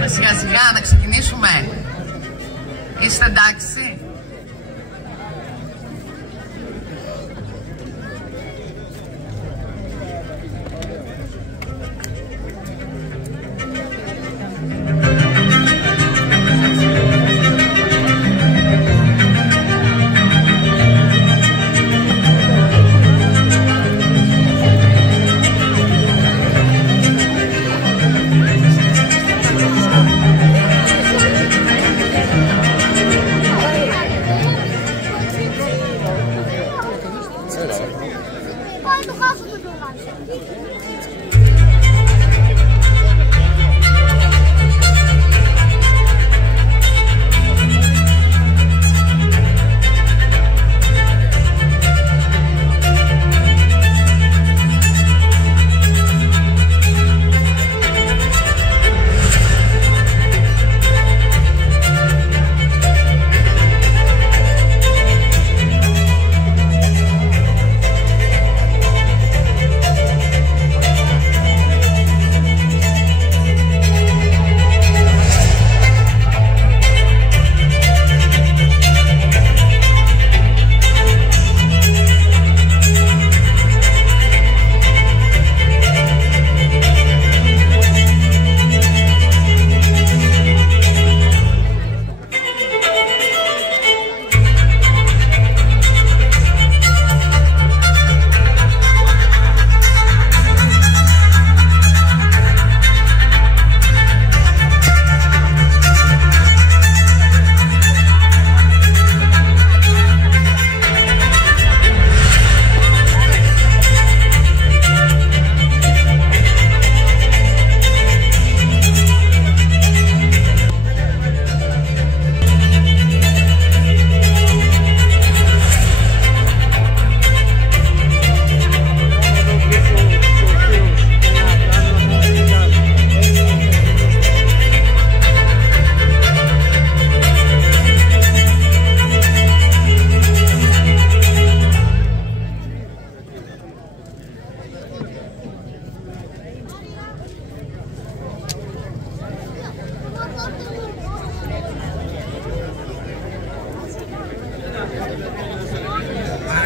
αρχίσουμε σιγά σιγά, να ξεκινήσουμε? Είστε εντάξει?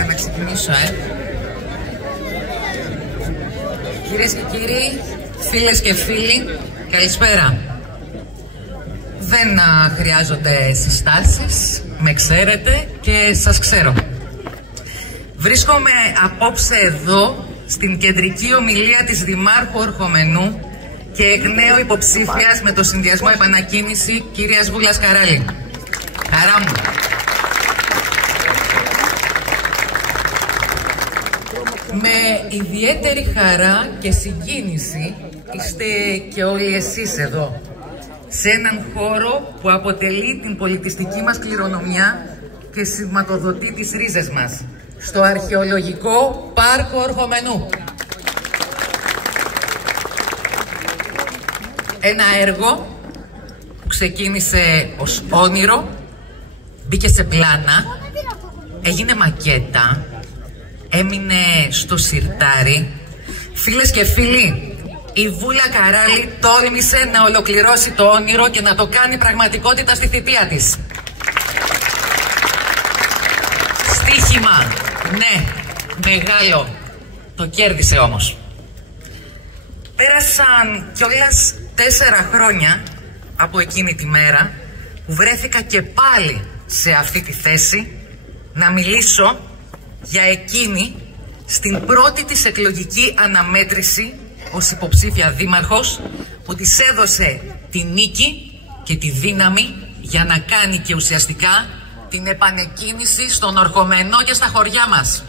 Να ξεκινήσω, Κυρίες και κύριοι, φίλες και φίλοι, καλησπέρα. Δεν χρειάζονται συστάσεις, με ξέρετε και σας ξέρω. Βρίσκομαι απόψε εδώ στην κεντρική ομιλία της Δημάρχου Ορχομενού και εκ νέου υποψήφιας με το συνδυασμό επανακίνηση κυρίας Βούλας Καράλη. Χαρά μου. Με ιδιαίτερη χαρά και συγκίνηση είστε και όλοι εσείς εδώ, σε έναν χώρο που αποτελεί την πολιτιστική μας κληρονομιά και σηματοδοτεί τις ρίζες μας, στο Αρχαιολογικό Πάρκο Ορχομενού. Ένα έργο που ξεκίνησε ως όνειρο, μπήκε σε πλάνα, έγινε μακέτα, έμεινε στο σιρτάρι. Φίλες και φίλοι, η Βούλα Καράλη τόλμησε να ολοκληρώσει το όνειρο και να το κάνει πραγματικότητα στη θητεία της. Στοίχημα, ναι, μεγάλο, το κέρδισε όμως. Πέρασαν κιόλας 4 χρόνια από εκείνη τη μέρα που βρέθηκα και πάλι σε αυτή τη θέση να μιλήσω για εκείνη στην πρώτη της εκλογική αναμέτρηση ως υποψήφια δήμαρχος, που της έδωσε τη νίκη και τη δύναμη για να κάνει και ουσιαστικά την επανεκκίνηση στον Ορχομενό και στα χωριά μας.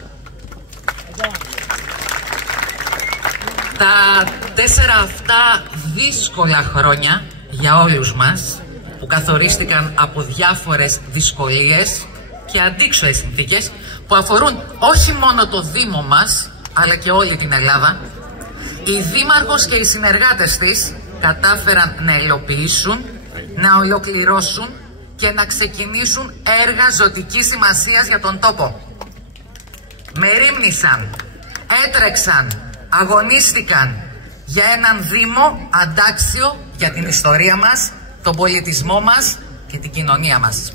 Τα 4 αυτά δύσκολα χρόνια για όλους μας, που καθορίστηκαν από διάφορες δυσκολίες και αντίξωες συνθήκες που αφορούν όχι μόνο το Δήμο μας, αλλά και όλη την Ελλάδα, η Δήμαρχος και οι συνεργάτες της κατάφεραν να υλοποιήσουν, να ολοκληρώσουν και να ξεκινήσουν έργα ζωτικής σημασίας για τον τόπο. Μερίμνησαν, έτρεξαν, αγωνίστηκαν για έναν Δήμο αντάξιο για την ιστορία μας, τον πολιτισμό μας και την κοινωνία μας.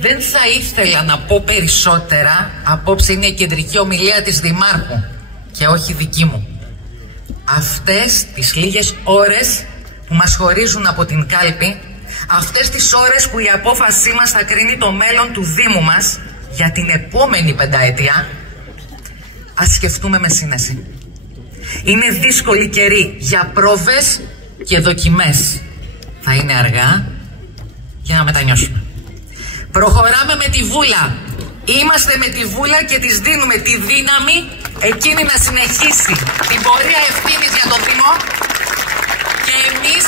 Δεν θα ήθελα να πω περισσότερα, απόψε είναι η κεντρική ομιλία της Δημάρχου και όχι δική μου. Αυτές τις λίγες ώρες που μας χωρίζουν από την κάλπη, αυτές τις ώρες που η απόφασή μας θα κρίνει το μέλλον του Δήμου μας για την επόμενη πενταετία, ας σκεφτούμε με σύνεση. Είναι δύσκολη καιρή για πρόβες και δοκιμές. Θα είναι αργά για να μετανιώσουμε. Προχωράμε με τη βούλα. Είμαστε με τη βούλα και της δίνουμε τη δύναμη εκείνη να συνεχίσει την πορεία ευθύνης για το Δήμο και εμείς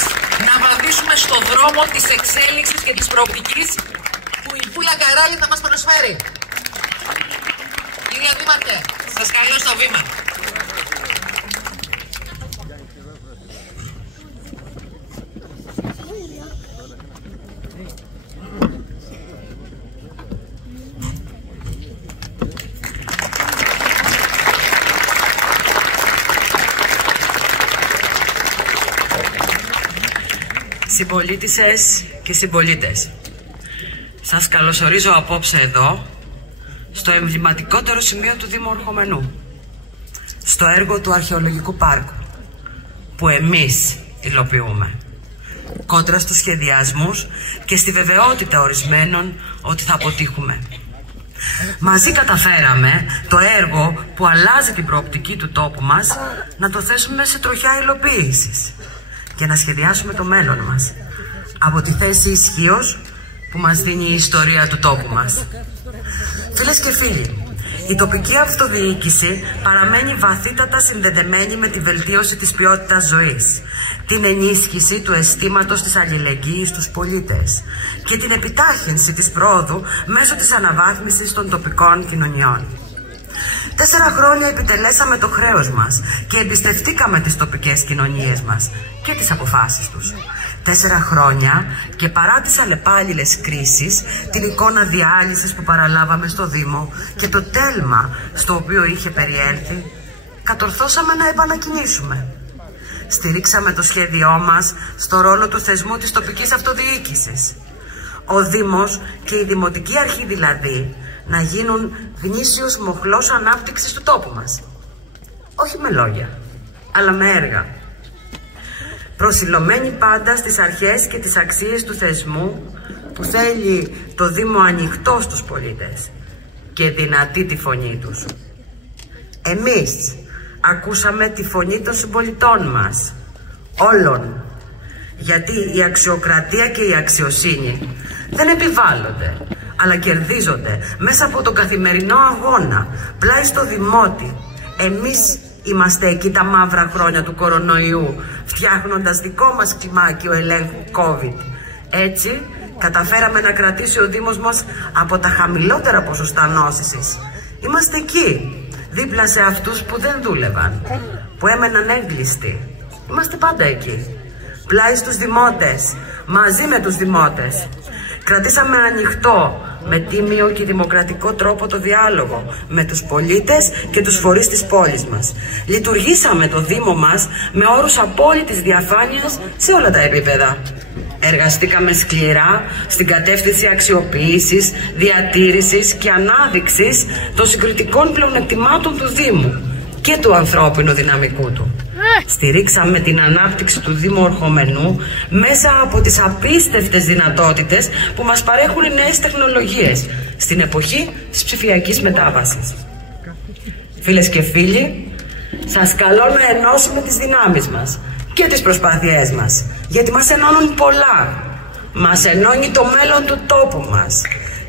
να βαδίσουμε στο δρόμο της εξέλιξης και της προοπτικής που η Βούλα Καράλη θα μας προσφέρει. Κυρία Δήμαρχε, σας καλώ στο βήμα. Συμπολίτησες και συμπολίτες, σας καλωσορίζω απόψε εδώ, στο εμβληματικότερο σημείο του Δήμου Ορχομενού, στο έργο του Αρχαιολογικού Πάρκου, που εμείς υλοποιούμε, κόντρα στους σχεδιασμούς και στη βεβαιότητα ορισμένων ότι θα αποτύχουμε. Μαζί καταφέραμε το έργο που αλλάζει την προοπτική του τόπου μας να το θέσουμε σε τροχιά υλοποίησης και να σχεδιάσουμε το μέλλον μας από τη θέση ισχύως που μας δίνει η ιστορία του τόπου μας. Φίλες και φίλοι, η τοπική αυτοδιοίκηση παραμένει βαθύτατα συνδεδεμένη με τη βελτίωση της ποιότητας ζωής, την ενίσχυση του αισθήματος της αλληλεγγύης στους πολίτες και την επιτάχυνση της πρόοδου μέσω της αναβάθμισης των τοπικών κοινωνιών. 4 χρόνια επιτελέσαμε το χρέος μας και εμπιστευτήκαμε τις τοπικές κοινωνίες μας και τις αποφάσεις τους. 4 χρόνια και παρά τις αλλεπάλληλες κρίσεις, την εικόνα διάλυσης που παραλάβαμε στο Δήμο και το τέλμα στο οποίο είχε περιέλθει, κατορθώσαμε να επανακινήσουμε. Στηρίξαμε το σχέδιό μας στο ρόλο του θεσμού της τοπικής αυτοδιοίκησης. Ο Δήμος και η Δημοτική Αρχή δηλαδή να γίνουν γνήσιος μοχλός ανάπτυξης του τόπου μας. Όχι με λόγια, αλλά με έργα. Προσιλωμένοι πάντα στις αρχές και τις αξίες του θεσμού που θέλει το Δήμο ανοιχτό στους πολίτες και δυνατή τη φωνή τους. Εμείς ακούσαμε τη φωνή των συμπολιτών μας, όλων, γιατί η αξιοκρατία και η αξιοσύνη δεν επιβάλλονται, αλλά κερδίζονται μέσα από τον καθημερινό αγώνα, πλάι στο δημότη. Εμείς είμαστε εκεί τα μαύρα χρόνια του κορονοϊού, φτιάχνοντας δικό μας κλιμάκιο ελέγχου COVID. Έτσι, καταφέραμε να κρατήσει ο Δήμος μας από τα χαμηλότερα ποσοστά νόσησης. Είμαστε εκεί, δίπλα σε αυτούς που δεν δούλευαν, που έμεναν έγκλειστοι. Είμαστε πάντα εκεί, πλάι στους δημότες, μαζί με τους δημότες. Κρατήσαμε ανοιχτό, με τίμιο και δημοκρατικό τρόπο το διάλογο με τους πολίτες και τους φορείς της πόλης μας. Λειτουργήσαμε το Δήμο μας με όρους απόλυτης διαφάνειας σε όλα τα επίπεδα. Εργαστήκαμε σκληρά στην κατεύθυνση αξιοποίησης, διατήρησης και ανάδειξης των συγκριτικών πλεονεκτημάτων του Δήμου και του ανθρώπινου δυναμικού του. Στηρίξαμε την ανάπτυξη του Δήμου Ορχομενού μέσα από τις απίστευτες δυνατότητες που μας παρέχουν οι νέες τεχνολογίες στην εποχή της ψηφιακής μετάβασης. Φίλες και φίλοι, σας καλώ να ενώσουμε τις δυνάμεις μας και τις προσπάθειές μας, γιατί μας ενώνουν πολλά. Μας ενώνει το μέλλον του τόπου μας.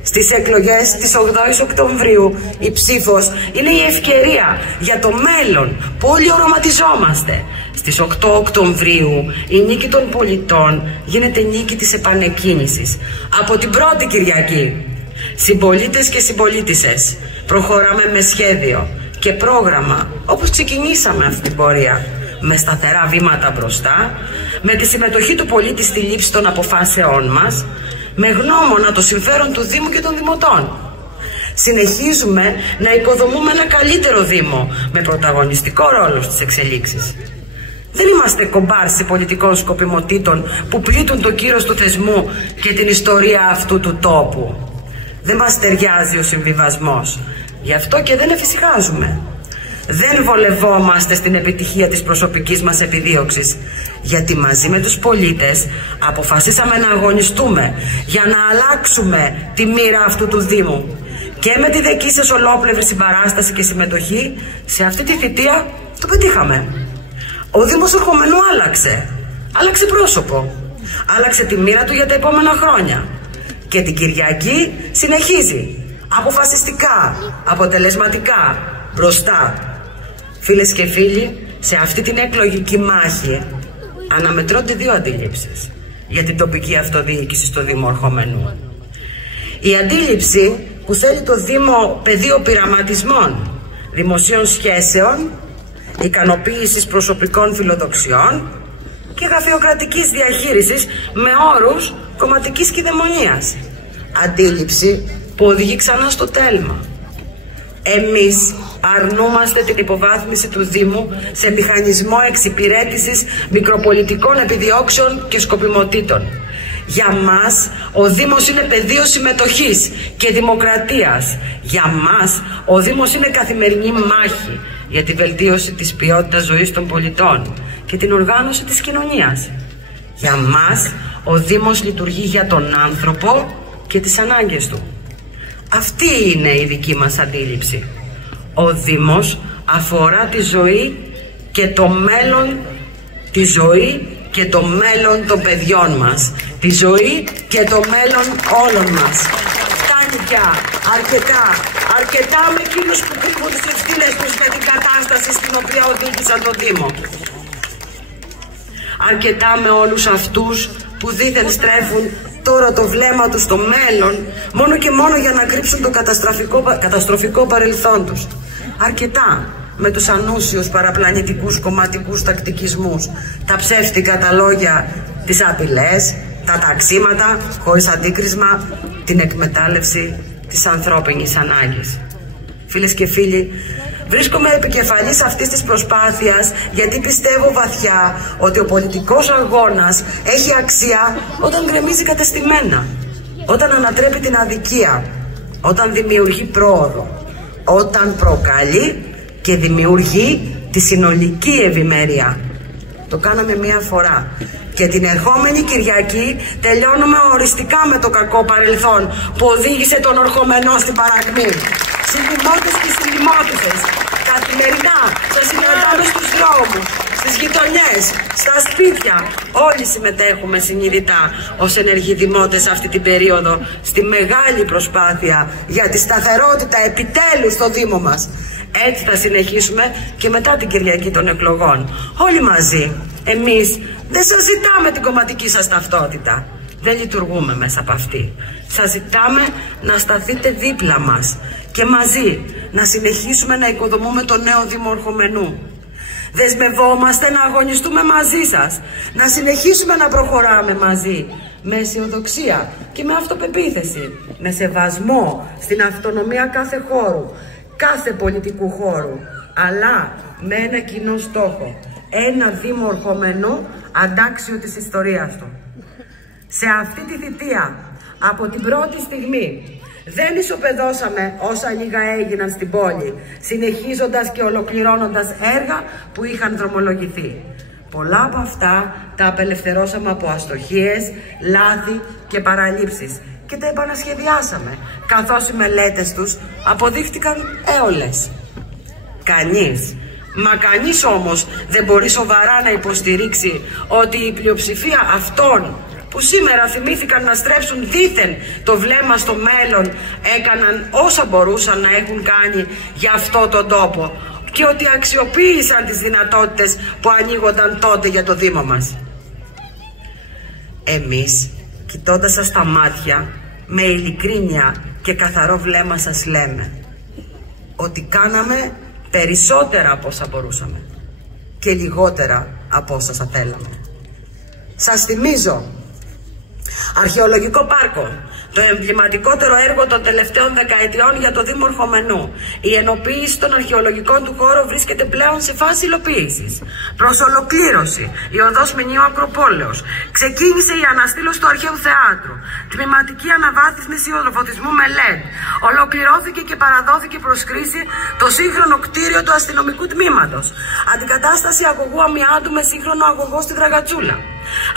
Στις εκλογές της 8ης Οκτωβρίου η ψήφος είναι η ευκαιρία για το μέλλον που όλοι οραματιζόμαστε. Στις 8 Οκτωβρίου η νίκη των πολιτών γίνεται νίκη της επανεκκίνησης. Από την πρώτη Κυριακή, συμπολίτες και συμπολίτισσες, προχωράμε με σχέδιο και πρόγραμμα όπως ξεκινήσαμε αυτή την πορεία. Με σταθερά βήματα μπροστά, με τη συμμετοχή του πολίτη στη λήψη των αποφάσεών μας, με γνώμονα το συμφέρον του Δήμου και των Δημοτών. Συνεχίζουμε να οικοδομούμε ένα καλύτερο Δήμο με πρωταγωνιστικό ρόλο στις εξελίξεις. Δεν είμαστε κομπάρσοι πολιτικών σκοπιμοτήτων που πλήττουν το κύρος του θεσμού και την ιστορία αυτού του τόπου. Δεν μας ταιριάζει ο συμβιβασμός. Γι' αυτό και δεν εφησυχάζουμε. Δεν βολευόμαστε στην επιτυχία της προσωπικής μας επιδίωξης, γιατί μαζί με τους πολίτες αποφασίσαμε να αγωνιστούμε για να αλλάξουμε τη μοίρα αυτού του Δήμου. Και με τη δική σας ολόπλευρη συμπαράσταση και συμμετοχή σε αυτή τη θητεία το πετύχαμε. Ο Δήμος Ορχομενού άλλαξε πρόσωπο, άλλαξε τη μοίρα του για τα επόμενα χρόνια. Και την Κυριακή συνεχίζει αποφασιστικά, αποτελεσματικά, μπροστά. Φίλες και φίλοι, σε αυτή την εκλογική μάχη αναμετρώνται δύο αντίληψεις για την τοπική αυτοδιοίκηση στο Δήμο Ορχομενού. Η αντίληψη που θέλει το Δήμο πεδίο πειραματισμών, δημοσίων σχέσεων, ικανοποίησης προσωπικών φιλοδοξιών και γραφειοκρατικής διαχείρισης με όρους κομματικής κηδαιμονίας. Αντίληψη που οδηγεί ξανά στο τέλμα. Εμείς αρνούμαστε την υποβάθμιση του Δήμου σε μηχανισμό εξυπηρέτησης μικροπολιτικών επιδιώξεων και σκοπιμοτήτων. Για μας ο Δήμος είναι πεδίο συμμετοχής και δημοκρατίας. Για μας ο Δήμος είναι καθημερινή μάχη για τη βελτίωση της ποιότητας ζωής των πολιτών και την οργάνωση της κοινωνίας. Για μας ο Δήμος λειτουργεί για τον άνθρωπο και τις ανάγκες του. Αυτή είναι η δική μας αντίληψη. Ο Δήμος αφορά τη ζωή και το μέλλον, τη ζωή και το μέλλον των παιδιών μας, τη ζωή και το μέλλον όλων μας. Φτάνει πια, αρκετά με εκείνους που κρύβουν τις ευθύνες τους για την κατάσταση στην οποία οδήγησαν το Δήμο. Αρκετά με όλους αυτούς που δήθεν στρέφουν τώρα το βλέμμα τους στο μέλλον μόνο και μόνο για να κρύψουν το καταστροφικό παρελθόν τους. Αρκετά με τους ανούσιους παραπλανητικούς κομματικούς τακτικισμούς, τα ψεύτικα τα λόγια, τις απειλές, τα ταξίματα χωρίς αντίκρισμα, την εκμετάλλευση της ανθρώπινης ανάγκης. Φίλες και φίλοι, βρίσκομαι επικεφαλής αυτής της προσπάθειας γιατί πιστεύω βαθιά ότι ο πολιτικός αγώνας έχει αξία όταν γκρεμίζει κατεστημένα, όταν ανατρέπει την αδικία, όταν δημιουργεί πρόοδο, όταν προκαλεί και δημιουργεί τη συνολική ευημερία. Το κάναμε μία φορά και την ερχόμενη Κυριακή τελειώνουμε οριστικά με το κακό παρελθόν που οδήγησε τον Ορχομενό στην παρακμή. Συνδημότες και συνδημότησες, καθημερινά σας συναντάμε στους δρόμους, στις γειτονιές, στα σπίτια. Όλοι συμμετέχουμε συνειδητά ως ενεργοί δημότες αυτή την περίοδο στη μεγάλη προσπάθεια για τη σταθερότητα επιτέλους στο Δήμο μας. Έτσι θα συνεχίσουμε και μετά την Κυριακή των εκλογών. Όλοι μαζί. Εμείς δεν σας ζητάμε την κομματική σας ταυτότητα. Δεν λειτουργούμε μέσα από αυτή. Σας ζητάμε να σταθείτε δίπλα μας και μαζί να συνεχίσουμε να οικοδομούμε το νέο Δήμο Ορχομενού. Δεσμευόμαστε να αγωνιστούμε μαζί σας, να συνεχίσουμε να προχωράμε μαζί με αισιοδοξία και με αυτοπεποίθηση, με σεβασμό στην αυτονομία κάθε χώρου, κάθε πολιτικού χώρου, αλλά με ένα κοινό στόχο, ένα Δήμο Ορχομενού αντάξιο της ιστορίας του. Σε αυτή τη θητεία, από την πρώτη στιγμή, δεν ισοπεδώσαμε όσα λίγα έγιναν στην πόλη, συνεχίζοντας και ολοκληρώνοντας έργα που είχαν δρομολογηθεί. Πολλά από αυτά τα απελευθερώσαμε από αστοχίες, λάθη και παραλήψεις και τα επανασχεδιάσαμε, καθώς οι μελέτες τους αποδείχτηκαν έολες. Κανείς όμως δεν μπορεί σοβαρά να υποστηρίξει ότι η πλειοψηφία αυτών που σήμερα θυμήθηκαν να στρέψουν δήθεν το βλέμμα στο μέλλον έκαναν όσα μπορούσαν να έχουν κάνει για αυτό τον τόπο και ότι αξιοποίησαν τις δυνατότητες που ανοίγονταν τότε για το Δήμο μας. Εμείς, κοιτώντας σας στα μάτια, με ειλικρίνεια και καθαρό βλέμμα σας λέμε ότι κάναμε περισσότερα από όσα μπορούσαμε και λιγότερα από όσα θα θέλαμε. Σας θυμίζω, Αρχαιολογικό πάρκο. Το εμβληματικότερο έργο των τελευταίων δεκαετιών για το Δήμο Ορχομενού. Η ενοποίηση των αρχαιολογικών του χώρου βρίσκεται πλέον σε φάση υλοποίησης. Προς ολοκλήρωση, η οδός Μηνίου Ακροπόλεως. Ξεκίνησε η αναστήλωση του Αρχαίου Θεάτρου. Τμηματική αναβάθμιση οδοφωτισμού με LED. Ολοκληρώθηκε και παραδόθηκε προς χρήση το σύγχρονο κτίριο του αστυνομικού τμήματος. Αντικατάσταση αγωγού αμοιάντου με σύγχρονο αγωγό στη Δραγατσούλα.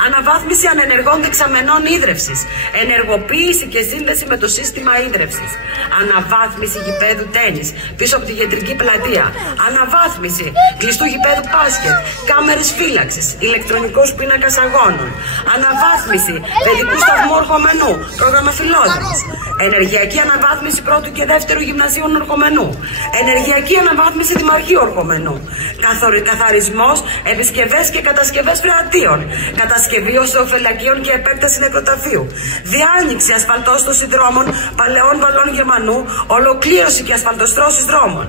Αναβάθμιση ανενεργών δεξαμενών ίδρευσης. Ενεργοποίηση και σύνδεση με το σύστημα ίδρευσης. Αναβάθμιση γηπέδου τένις πίσω από τη κεντρική πλατεία. Αναβάθμιση κλειστού γηπέδου μπάσκετ. Κάμερες φύλαξης. Ηλεκτρονικός πίνακας αγώνων. Αναβάθμιση παιδικού σταθμού Ορχομενού. Πρόγραμμα Φιλόδρομος. Ενεργειακή αναβάθμιση πρώτου και δεύτερου γυμνασίων Ορχομενού. Ενεργειακή αναβάθμιση Δημαρχείου Ορχομενού. Καθαρισμός, επισκευές και κατασκευές φρεατίων. Κατασκευή οσεοφυλακίων και επέκταση νεκροταφείου. Διάνοιξη ασφαλτόστωση δρόμων παλαιών βαλών Γερμανού. Ολοκλήρωση και ασφαλτοστρώσεις δρόμων.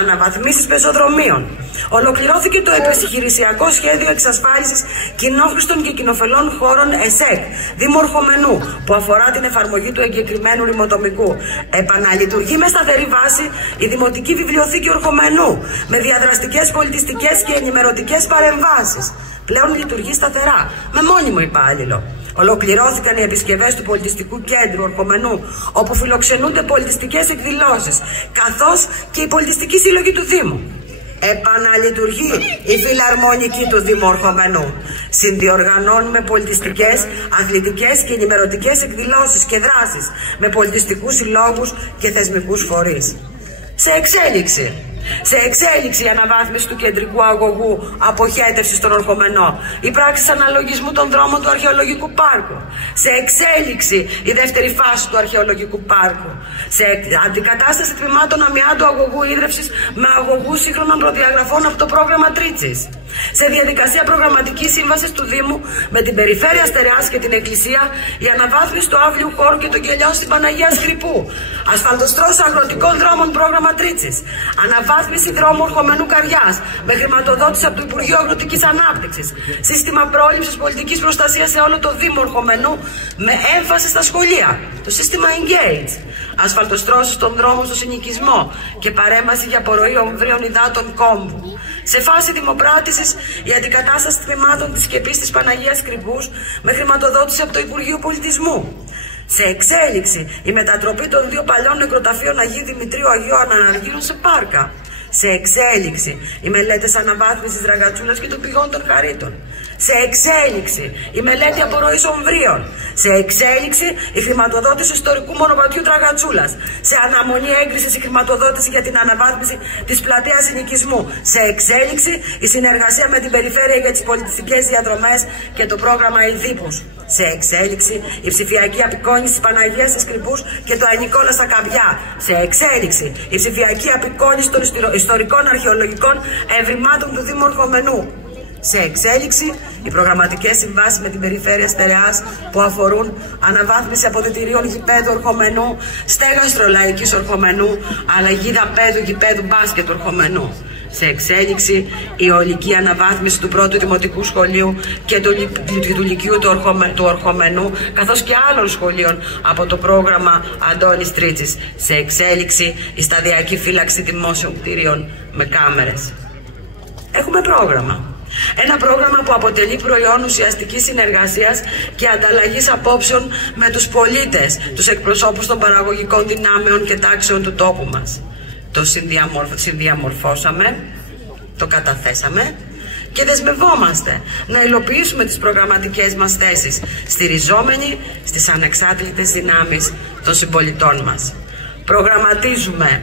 Αναβαθμίσεις πεζοδρομίων. Ολοκληρώθηκε το επιχειρησιακό σχέδιο εξασφάλισης κοινόχρηστων και κοινοφελών χώρων ΕΣΕΚ Δήμου Ορχομενού, που αφορά την εφαρμογή του εγκεκριμένου ρημοτομικού. Επαναλειτουργεί με σταθερή βάση η Δημοτική Βιβλιοθήκη Ορχομενού, με διαδραστικές πολιτιστικές και ενημερωτικές παρεμβάσεις. Πλέον λειτουργεί σταθερά, με μόνιμο υπάλληλο. Ολοκληρώθηκαν οι επισκευές του Πολιτιστικού Κέντρου Ορχομενού, όπου φιλοξενούνται πολιτιστικές εκδηλώσεις, καθώς και η πολιτιστική συλλογή του Δήμου. Επαναλειτουργεί η φιλαρμονική του Δήμου Ορχομενού. Συνδιοργανώνουμε πολιτιστικές, αθλητικές και ενημερωτικές εκδηλώσεις και δράσεις με πολιτιστικούς συλλόγους και θεσμικούς φορείς. Σε εξέλιξη η αναβάθμιση του κεντρικού αγωγού αποχέτευσης στον Ορχομενό. Οι πράξεις αναλογισμού των δρόμων του Αρχαιολογικού Πάρκου. Σε εξέλιξη η δεύτερη φάση του Αρχαιολογικού Πάρκου. Σε αντικατάσταση τμήματων αμοιάντου αγωγού ίδρευσης με αγωγού σύγχρονων προδιαγραφών από το πρόγραμμα Τρίτσης. Σε διαδικασία προγραμματικής σύμβασης του Δήμου με την Περιφέρεια Στερεάς και την Εκκλησία, η αναβάθμιση του άβλιου χώρου και των κελιών στην Παναγία Σκρυπού. Ασφαλτοστρώσεις αγροτικών δρόμων πρόγραμμα Τρίτσης. Αναβάθμιση δρόμου Ορχομενού Καριάς με χρηματοδότηση από το Υπουργείο Αγροτικής Ανάπτυξης. Σύστημα πρόληψης πολιτικής προστασίας σε όλο το Δήμο Ορχομενού με έμφαση στα σχολεία. Το σύστημα Engage. Ασφαλτοστρώσεις των δρόμων στο συνοικισμό και παρέμβαση για απορροή ομβρίων υδάτων κόμβου. Σε φάση δημοπράτησης, η αντικατάσταση τμήματων της σκεπής της Παναγίας Κρυπούς με χρηματοδότηση από το Υπουργείο Πολιτισμού. Σε εξέλιξη, η μετατροπή των δύο παλιών νεκροταφείων Αγίου Δημητρίου Αγίου Αναναργύρων σε πάρκα. Σε εξέλιξη, οι μελέτες αναβάθμισης Δραγατσούλας και των πηγών των Χαρίτων. Σε εξέλιξη, η μελέτη απορροής ομβρίων. Σε εξέλιξη, η χρηματοδότηση ιστορικού μονοπατιού Δραγατσούλας. Σε αναμονή έγκρισης η χρηματοδότηση για την αναβάθμιση της πλατείας συνοικισμού. Σε εξέλιξη, η συνεργασία με την Περιφέρεια για τις πολιτιστικές διαδρομές και το πρόγραμμα Ιδίπους. Σε εξέλιξη, η ψηφιακή απεικόνιση της Παναγίας της Κρυπούς και του Αϊνικόλα στα Καβιά. Σε εξέλιξη, η ψηφιακή απεικόνιση των ιστορικών αρχαιολογικών ευρημάτων του Δήμου Ορχομενού. Σε εξέλιξη, οι προγραμματικές συμβάσεις με την Περιφέρεια Στερεάς που αφορούν αναβάθμιση αποδυτηρίων γηπέδου Ορχομενού, στέγαστρο λαϊκής Ορχομενού, αλλαγή δαπέδου γηπέδου μπάσκετ Ορχομενού. Σε εξέλιξη, η ολική αναβάθμιση του πρώτου δημοτικού σχολείου και του λυκείου του Ορχομενού, καθώς και άλλων σχολείων από το πρόγραμμα Αντώνης Τρίτσης. Σε εξέλιξη, η σταδιακή φύλαξη δημόσιων κτίριων με κάμερες. Έχουμε πρόγραμμα. Ένα πρόγραμμα που αποτελεί προϊόν ουσιαστικής συνεργασίας και ανταλλαγής απόψεων με τους πολίτες, τους εκπροσώπους των παραγωγικών δυνάμεων και τάξεων του τόπου μας. Το συνδιαμορφώσαμε, το καταθέσαμε και δεσμευόμαστε να υλοποιήσουμε τις προγραμματικές μας θέσεις, στηριζόμενοι στις ανεξάρτητες δυνάμεις των συμπολιτών μας. Προγραμματίζουμε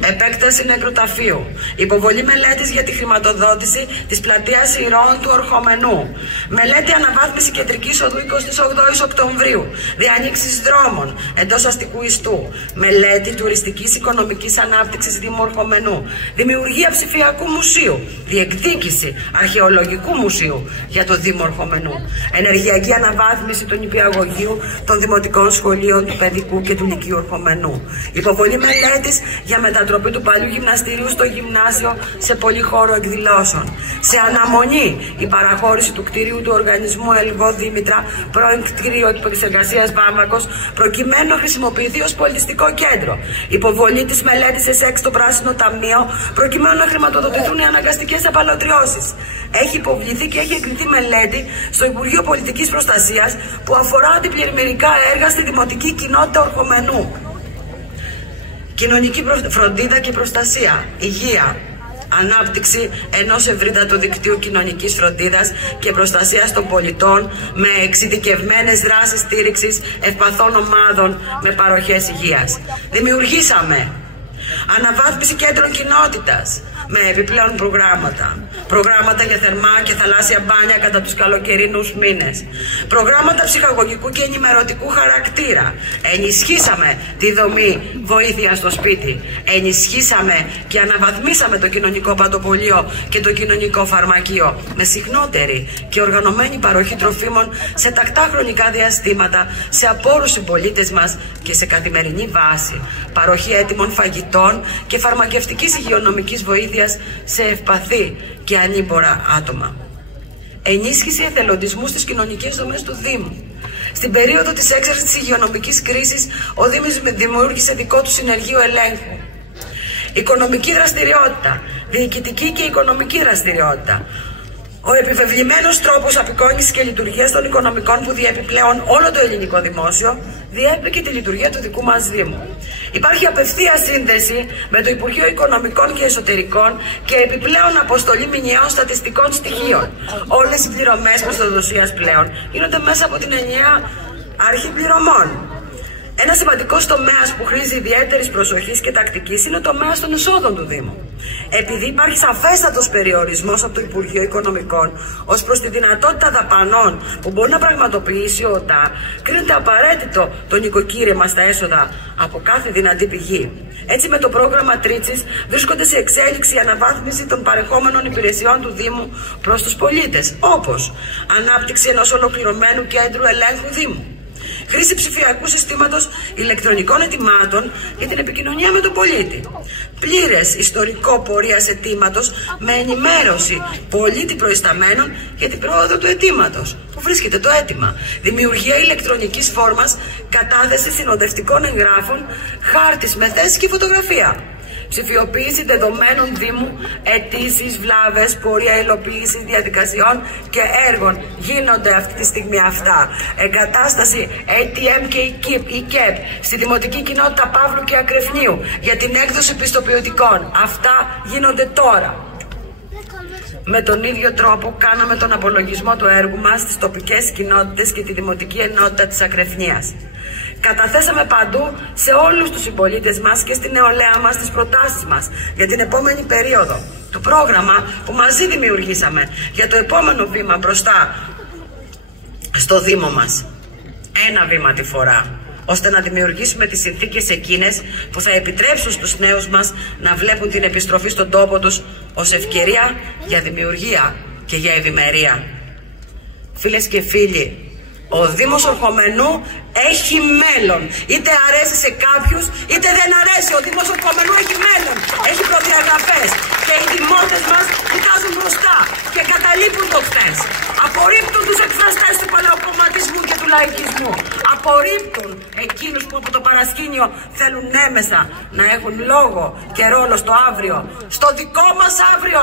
επέκταση νεκροταφείου, υποβολή μελέτης για τη χρηματοδότηση της πλατείας Ηρώων του Ορχομενού, μελέτη αναβάθμιση κεντρικής οδού 28 Οκτωβρίου, διανοίξεις δρόμων εντός αστικού ιστού, μελέτη τουριστικής οικονομικής ανάπτυξης Δήμου Ορχομενού, δημιουργία ψηφιακού μουσείου, διεκδίκηση αρχαιολογικού μουσείου για το Δήμο Ορχομενού, ενεργειακή αναβάθμιση του νηπιαγωγείου των δημοτικών σχολείων του παιδικού και του λυκείου Ορχομενού, υποβολή μελέτης για μετατροπή του παλιού γυμναστηρίου στο γυμνάσιο σε πολυχώρο εκδηλώσεων. Σε αναμονή η παραχώρηση του κτηρίου του οργανισμού Ελγό Δήμητρα, πρώην κτηρίο επεξεργασίας Βάμβακος, προκειμένου να χρησιμοποιηθεί ως πολιτιστικό κέντρο. Υποβολή της μελέτης ΕΣΕΚ στο Πράσινο Ταμείο, προκειμένου να χρηματοδοτηθούν οι αναγκαστικές απαλωτριώσεις. Έχει υποβληθεί και έχει εγκριθεί μελέτη στο Υπουργείο Πολιτικής Προστασίας που αφορά αντιπλημμυρικά έργα στη δημοτική κοινότητα Ορχομενού. Κοινωνική φροντίδα και προστασία, υγεία, ανάπτυξη ενός ευρύτατου δικτύου κοινωνικής φροντίδας και προστασίας των πολιτών με εξειδικευμένες δράσεις στήριξης ευπαθών ομάδων με παροχές υγείας. Δημιουργήσαμε αναβάθμιση κέντρων κοινότητας με επιπλέον προγράμματα για θερμά και θαλάσσια μπάνια κατά τους καλοκαιρινούς μήνες, προγράμματα ψυχαγωγικού και ενημερωτικού χαρακτήρα. Ενισχύσαμε τη δομή βοήθεια στο σπίτι, ενισχύσαμε και αναβαθμίσαμε το κοινωνικό παντοπολείο και το κοινωνικό φαρμακείο με συχνότερη και οργανωμένη παροχή τροφίμων σε τακτά χρονικά διαστήματα σε απόρους συμπολίτες μας και σε καθημερινή βάση, παροχή έτοιμων φαγητών και φαρμακευτικής υγειονομικής βοήθειας σε ευπαθή και ανήμπορα άτομα. Ενίσχυση εθελοντισμού στις κοινωνικές δομές του Δήμου. Στην περίοδο της έξαρσης της υγειονομικής κρίσης, ο Δήμος δημιούργησε δικό του συνεργείο ελέγχου. Οικονομική δραστηριότητα, διοικητική και οικονομική δραστηριότητα. Ο επιβεβλημένος τρόπος απεικόνησης και λειτουργίας των οικονομικών που διέπει πλέον όλο το ελληνικό δημόσιο, διέπει και τη λειτουργία του δικού μας Δήμου. Υπάρχει απευθεία σύνδεση με το Υπουργείο Οικονομικών και Εσωτερικών και επιπλέον αποστολή μηνιαίων στατιστικών στοιχείων. Όλες οι πληρωμές προστοδοσίας πλέον γίνονται μέσα από την ενιαία αρχή πληρωμών. Ένα σημαντικό τομέα που χρήζει ιδιαίτερης προσοχής και τακτικής είναι ο τομέας των εσόδων του Δήμου. Επειδή υπάρχει σαφέστατος περιορισμός από το Υπουργείο Οικονομικών ως προς τη δυνατότητα δαπανών που μπορεί να πραγματοποιήσει ο ΟΤΑ, κρίνεται απαραίτητο το νοικοκύρεμα στα έσοδα από κάθε δυνατή πηγή. Έτσι, με το πρόγραμμα Τρίτσης βρίσκονται σε εξέλιξη η αναβάθμιση των παρεχόμενων υπηρεσιών του Δήμου προς τους πολίτες, όπως ανάπτυξη ενός ολοκληρωμένου κέντρου ελέγχου Δήμου, χρήση ψηφιακού συστήματος ηλεκτρονικών αιτημάτων για την επικοινωνία με τον πολίτη, πλήρες ιστορικό πορείας αιτήματος με ενημέρωση πολίτη προϊσταμένων για την πρόοδο του αιτήματος, που βρίσκεται το αίτημα, δημιουργία ηλεκτρονικής φόρμας, κατάθεση συνοδευτικών εγγράφων, χάρτης με θέση και φωτογραφία. Ψηφιοποίηση δεδομένων Δήμου, αιτήσεις, βλάβες, πορεία υλοποίησης διαδικασιών και έργων γίνονται αυτή τη στιγμή αυτά. Εγκατάσταση ATM και ΚΕΠ στη Δημοτική Κοινότητα Παύλου και Ακρεφνίου για την έκδοση πιστοποιητικών. Αυτά γίνονται τώρα. Με τον ίδιο τρόπο κάναμε τον απολογισμό του έργου μας στις τοπικές κοινότητες και τη Δημοτική Ενότητα της Ακρεφνίας. Καταθέσαμε παντού σε όλους τους συμπολίτες μας και στην νεολαία μας τις προτάσεις μας για την επόμενη περίοδο. Το πρόγραμμα που μαζί δημιουργήσαμε για το επόμενο βήμα μπροστά στο Δήμο μας. Ένα βήμα τη φορά, ώστε να δημιουργήσουμε τις συνθήκες εκείνες που θα επιτρέψουν στους νέους μας να βλέπουν την επιστροφή στον τόπο τους ως ευκαιρία για δημιουργία και για ευημερία. Φίλες και φίλοι, ο Δήμος Ορχομενού έχει μέλλον. Είτε αρέσει σε κάποιους, είτε δεν αρέσει. Ο Δήμος Ορχομενού έχει μέλλον. Έχει προδιαγραφές. Και οι δημότες μας κοιτάζουν μπροστά και καταλείπουν το χθες. Απορρίπτουν τους εκφραστές του παλαιοκομματισμού και του λαϊκισμού. Απορρίπτουν εκείνους που από το παρασκήνιο θέλουν έμεσα να έχουν λόγο και ρόλο στο αύριο. Στο δικό μας αύριο.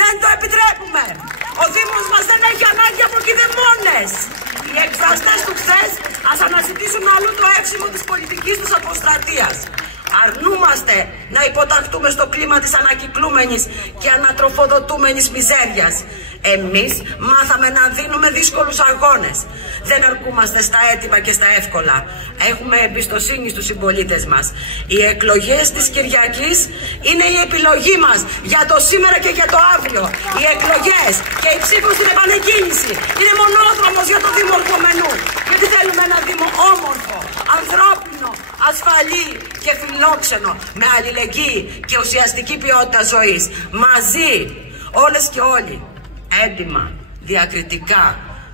Δεν το επιτρέπουμε. Ο Δήμος μας δεν έχει ανάγκη από κηδεμόνες. Οι εκφραστές του χθες ας αναζητήσουν αλλού το εύσημο της πολιτικής τους αποστρατείας. Αρνούμαστε να υποταχτούμε στο κλίμα της ανακυκλούμενης και ανατροφοδοτούμενης μιζέριας. Εμείς μάθαμε να δίνουμε δύσκολους αγώνες. Δεν αρκούμαστε στα έτοιμα και στα εύκολα. Έχουμε εμπιστοσύνη στους συμπολίτες μας. Οι εκλογές της Κυριακής είναι η επιλογή μας για το σήμερα και για το αύριο. Οι εκλογές και η ψήφος στην επανεκκίνηση είναι μονόδρομος για το Δήμο Ορχομενού. Γιατί θέλουμε ένα Δήμο όμορφο, ανθρώπινο, ασφαλή και φιλόξενο, με αλληλεγγύη και ουσιαστική ποιότητα ζωής. Μαζί, όλες και όλοι, έντιμα, διακριτικά,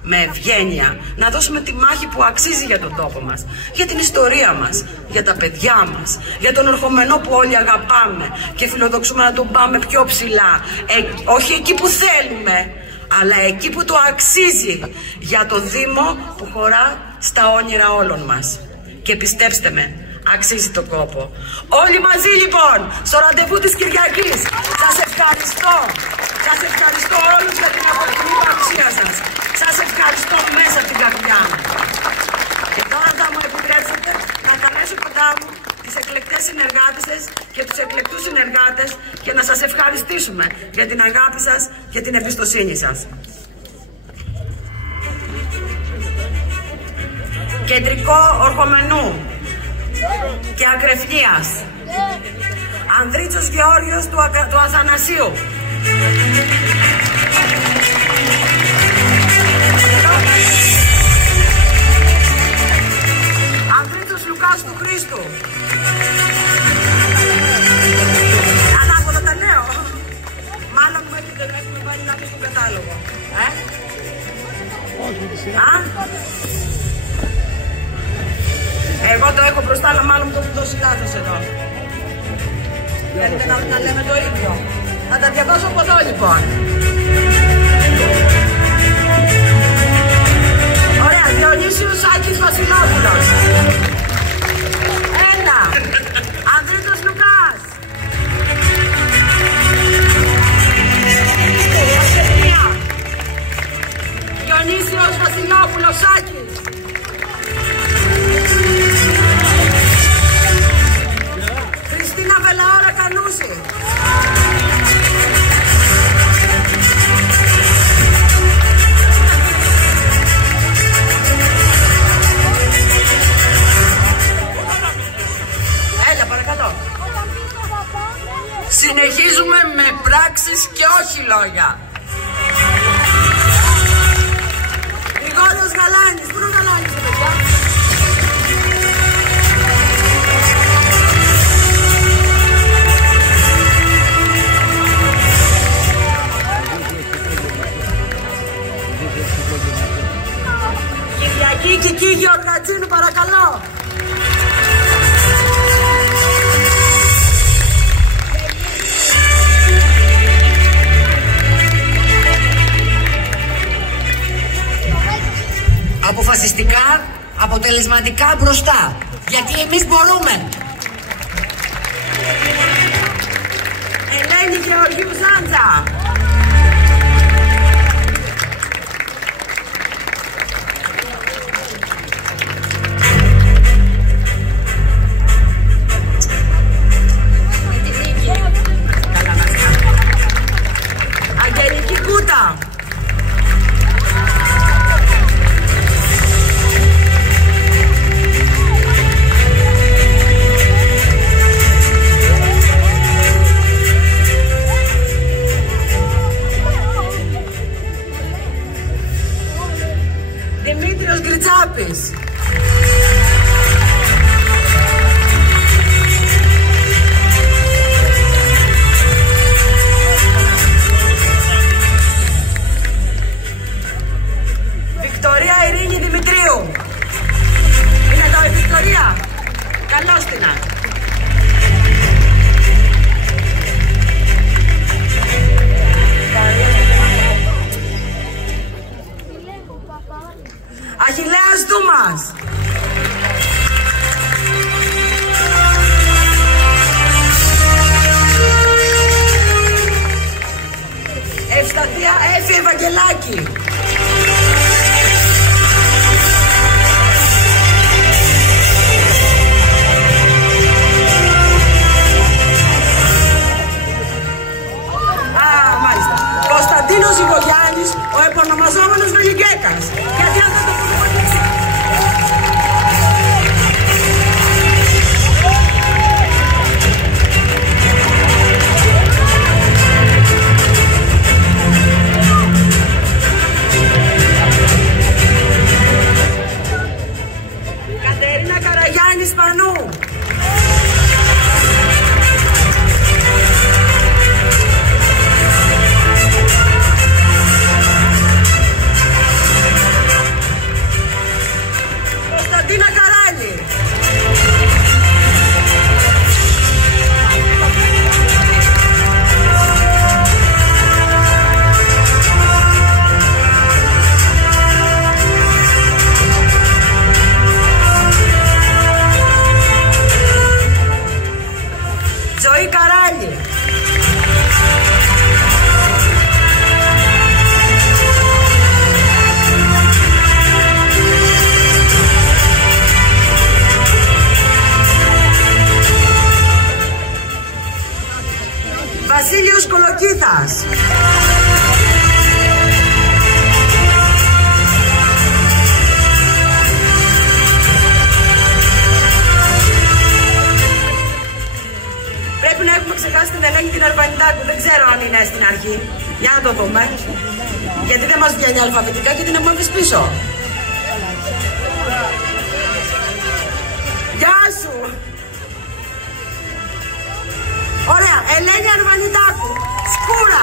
με ευγένεια, να δώσουμε τη μάχη που αξίζει για τον τόπο μας, για την ιστορία μας, για τα παιδιά μας, για τον Ορχομενό που όλοι αγαπάμε και φιλοδοξούμε να τον πάμε πιο ψηλά, όχι εκεί που θέλουμε, αλλά εκεί που το αξίζει, για το Δήμο που χωρά στα όνειρα όλων μας. Και πιστέψτε με, αξίζει τον κόπο. Όλοι μαζί λοιπόν, στο ραντεβού της Κυριακής. Σας ευχαριστώ. Σας ευχαριστώ όλους για την αποκοινή παρουσία σας. Σας ευχαριστώ μέσα από την καρδιά μου. Και τώρα θα μου επιτρέψετε να καλέσω κοντά μου τις εκλεκτές συνεργάτες και τους εκλεκτούς συνεργάτες και να σας ευχαριστήσουμε για την αγάπη σας και την εμπιστοσύνη σας. Κεντρικό Ορχομενού και Ακρεφνίας, Ανδρίτσος Γεώργιος του Αθανασίου, Ανδρίτσος Λουκάς του Χρήστου. Ανάποδα τα λέω. Μάλλον δεν έχουμε βάλει λάθος στον κατάλογο. Εγώ το έχω μπροστά, αλλά μάλλον μου το έχουν δώσει λάθος εδώ. Θέλετε να λέμε το ίδιο. Θα τα διαβάσω από εδώ λοιπόν. Ωραία, Διονύσιος Άκης Βασιλόπουλος. 1. Ανδρίτος Λουκάς. 2. Διονύσιος Βασιλόπουλος Άκης. Χριστίνα Βελαώρα Κανούση. Έλα, παρακαλώ. Συνεχίζουμε με πράξεις και όχι λόγια. Γρηγόριος Γαλάνης. Πού είναι ο Γαλάνης, παιδιά? Κυριακή Κική Γεωργατζίνου, παρακαλώ. Αποφασιστικά, αποτελεσματικά μπροστά. Γιατί εμείς μπορούμε. Ελένη Γεωργίου Ζάντζα. Αγγελική Κούτα. Δημήτριος Γκριτσάπης. Βικτωρία Ειρήνη Δημητρίου. Είναι εδώ η Βικτωρία. Καλώς την. Αχιλλέας Δούμας. Ευσταθία Έφη Ευαγγελάκη. Μάλιστα. Κωνσταντίνος Ζυγογιάννης, ο επωνομαζόμενος Βελιγκέκας. Γιατί αν δεν το πούμε πολύ. μας. Πρέπει να έχουμε ξεχάσει την Ελένη την Αρβανιτάκου. Δεν ξέρω αν είναι στην αρχή. Για να το δούμε. Γιατί δεν μας βγαίνει αλφαβητικά και την έχουμε πίσω. Γεια σου! Ωραία, Ελένη Αρβανιτάκου. Σκούρα!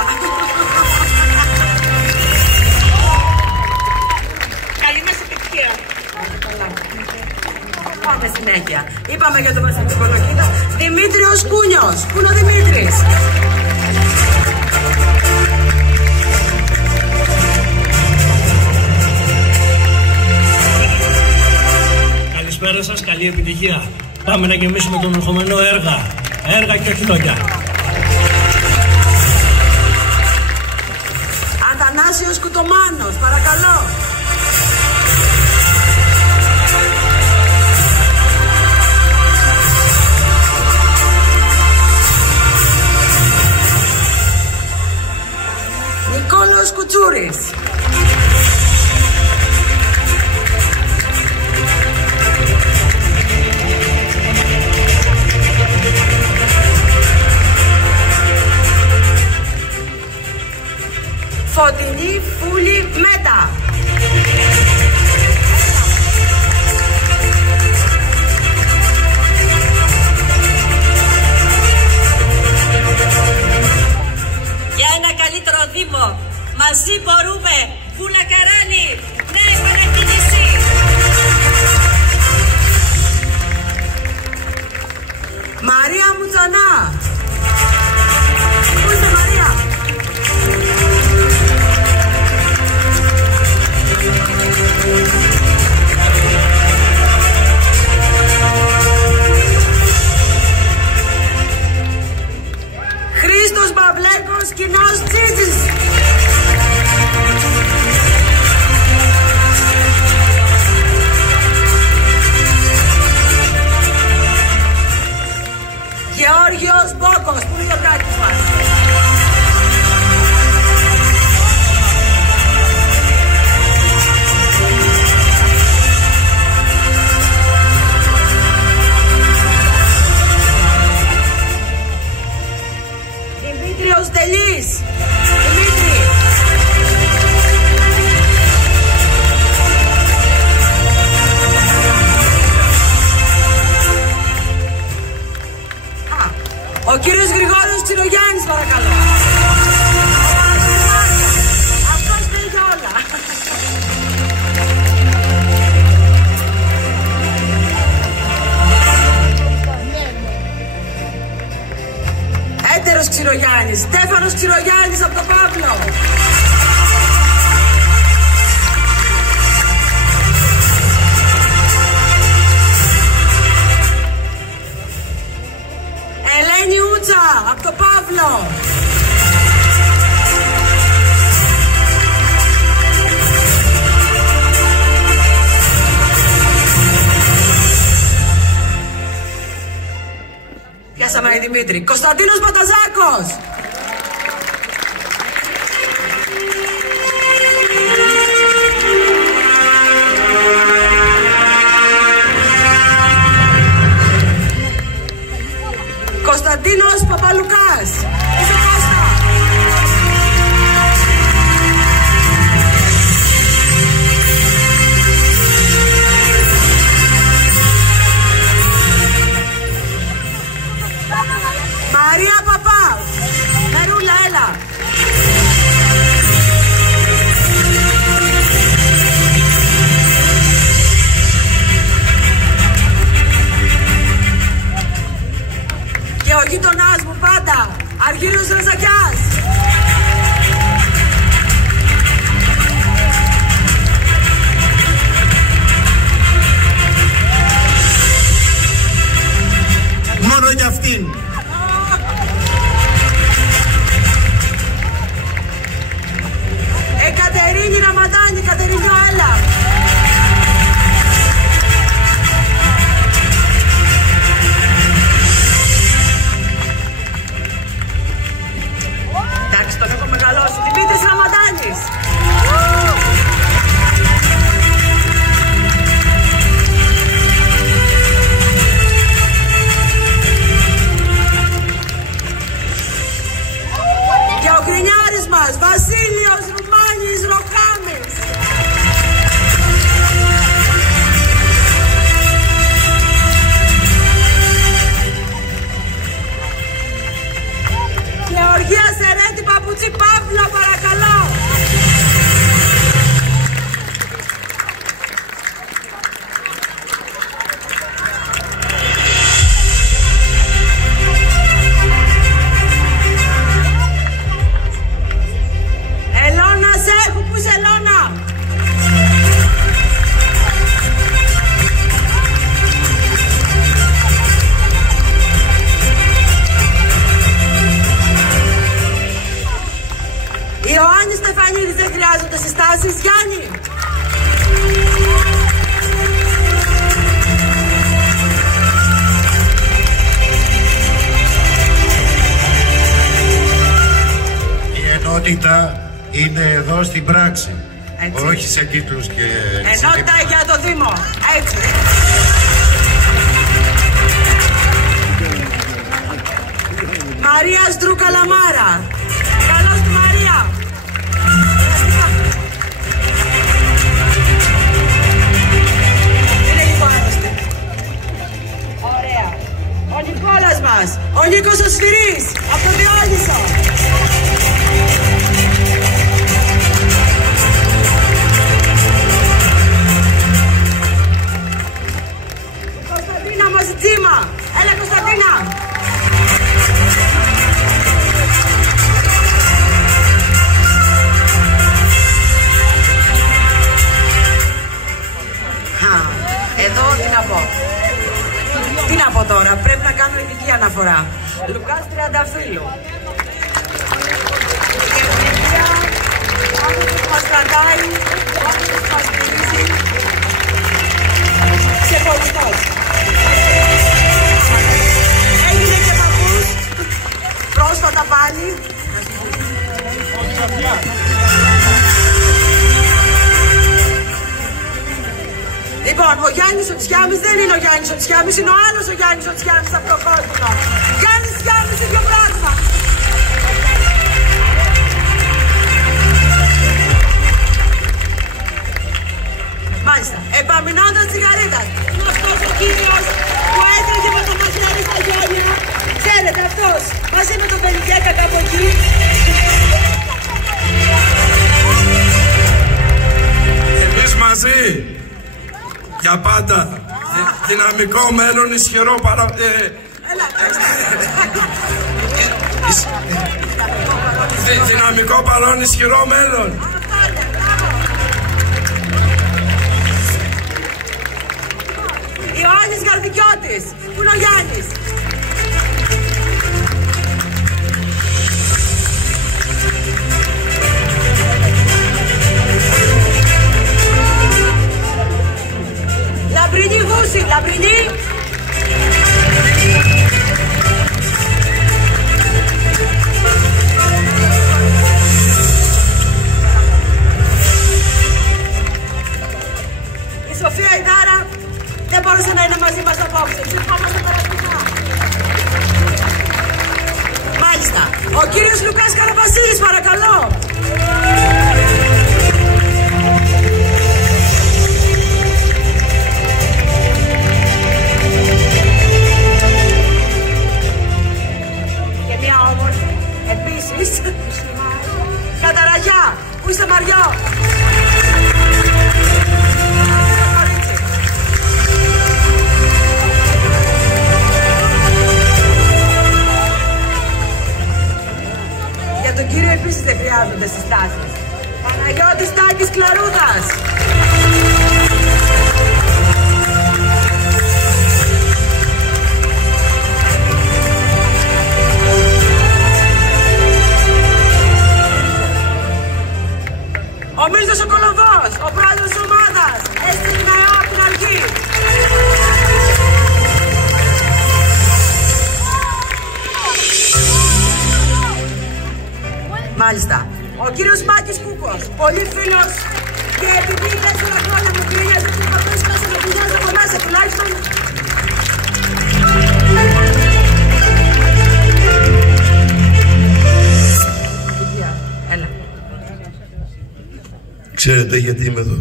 Καλή μας επιτυχία. Πάμε συνέχεια. Είπαμε για το Βασιλικό Κολοκύθο. Δημήτριος Κούνιος. Πού είναι ο Δημήτρης? Καλησπέρα σας, καλή επιτυχία. Πάμε να γεμίσουμε τον ερχομένο έργα και όχι λόγια. Αθανάσιος Κουτομάνος, παρακαλώ. Νικόλος Κουτσούρης. Φωτεινή Φούλη Μέτα. Για ένα καλύτερο Δήμο. Μαζί μπορούμε. Βούλα Καράνη. Νέα επανεκκίνηση. Μαρία Μουτζανά. Πού είσαι Μαρία? Χρήστος Μπαμπλέκος, κοινός Τζίτζης. Γεώργιος Μπόκος, που είναι ο Γιωργάκης μας. Δημήτριος Τελής. Δημήτρη. Ο κύριος Γρηγόριος Τσιρογιάννης, παρακαλώ. Αυτός πήγε για όλα. Έτερος Ξηρογιάννης, Στέφανος Ξηρογιάννης από το Παύλο. Ελένη Ούτσα από το Παύλο. Πιάσαμε Δημήτρη. Κωνσταντίνος Παταζάκος. Κωνσταντίνος Παπαλουκάς. Είσαι Κώστα. Μαρία Παπάου. Μερούλα, έλα. Και ο γείτονάς μου πάντα, Παρουσιάσεις, Γιάννη. Η ενότητα είναι εδώ στην πράξη. Έτσι. Όχι σε κύκλους και... Ενότητα για το Δήμο. Έτσι. Μαρία Στρούκα Λαμάρα. Καλώς τη Μαρία. Είναι λίγο άρρωστη. Ωραία. Ο Νικόλας μας. Ο Νίκος ο Σφυρής. Από το Διόνυσο. Κωνσταντίνα Μαζιτζίμα. Έλα Κωνσταντίνα. Εδώ τι να πω. Τι να πω τώρα, πρέπει να κάνω ειδική αναφορά. Λουκάς Τριανταφύλλου. Η ευλογία, άνθρωπος που μας κρατάει, άνθρωπος που μας στηρίζει. Ξεχωριστός. Έγινε και παππούς, πρόσφατα πάλι. Λοιπόν, ο Γιάννης ο Τσιάμις δεν είναι ο Γιάννης ο Τσιάμις, είναι ο άλλος ο Γιάννης ο Τσιάμις από το κόσμο. Γιάννης Τσιάμις, ίδιο πράγμα. Μάλιστα, επαμεινώντας τσιγαρίτας, είναι αυτός ο κύριος που έτρεχε με το μαχαίρι στα γένια. Ξέρετε αυτός, μαζί με τον Πελικέκα κάπου εκεί. Εμείς μαζί. Για πάντα. Δυναμικό μέλλον, ισχυρό δυναμικό παρόν, ισχυρό μέλλον. Ιωάννης Γαρδικιώτης. Πού είναι ο Γιάννης? Λαμπρινή Γούση, Λαμπρινή. Η Σοφία Ιδάρα δεν μπορούσε να είναι μαζί μας απόψε. Ψυχόμαστε περαστικά. Μάλιστα. Ο κύριος Λουκάς Καραβασίλης, παρακαλώ. Επίσης, Καταραγιά, πού είσαι Μαριό? Για τον κύριο επίσης δεν χρειάζονται συστάσεις. Παναγιώτης Τάκης Κλαρούδας. Ο Μίλτος ο Κολοβός, ο πρόεδρος της ομάδας, έστειλε νεό από την αρχή. Μάλιστα. Ο κύριος Μάκης Κούκος, πολύ φίλος και επειδή 4 χρόνια μου κρίνιαζε και θα πέσει μέσα με δουλειές από μέσα τουλάχιστον. Έλα. Ξέρετε γιατί είμαι εδώ?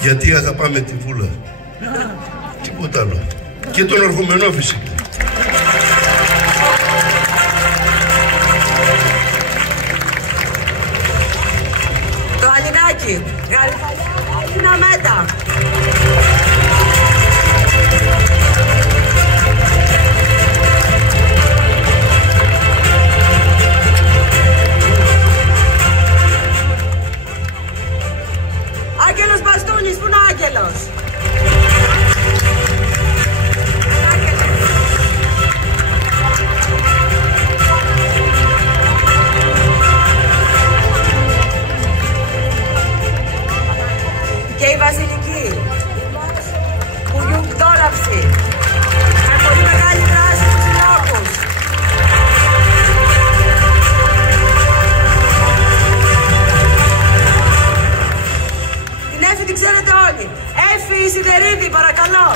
Γιατί αγαπάμε τη Βούλα. Τίποτα άλλο. Και τον Ορχομενό φυσικά. Το Αλινάκι. Γαριφαλιά, Αλίνα Μέτα. Άγγελος Μπαστούνης, πού είναι ο Άγγελος? Βασιλική, Κουγιουγκδόλαψη, με πολύ μεγάλη δράση στους συλλόγους. Την Έφη την ξέρετε όλοι. Έφη Σιδερίδη, παρακαλώ.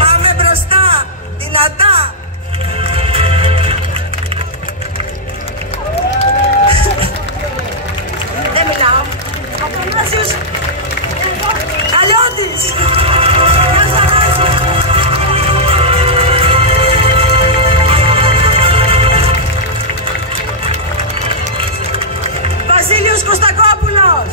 Πάμε μπροστά, δυνατά. Δεν μιλάω. Ο Πανάσιος Καλιώτης. Γεια σας, Πανάσιο. Βασίλειος Κωστακόπουλος.